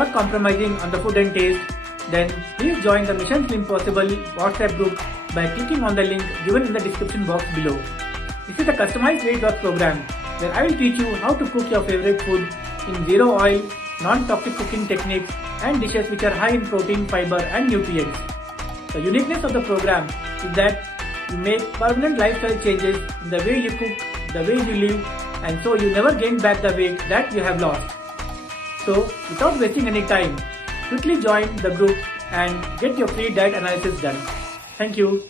without compromising on the food and taste, then please join the MissionSlimpossible WhatsApp group by clicking on the link given in the description box below. This is a customized weight loss program where I will teach you how to cook your favorite food in zero oil, non-toxic cooking techniques and dishes which are high in protein, fiber and nutrients. The uniqueness of the program is that you make permanent lifestyle changes in the way you cook, the way you live, and so you never gain back the weight that you have lost. So without wasting any time, quickly join the group and get your free diet analysis done. Thank you.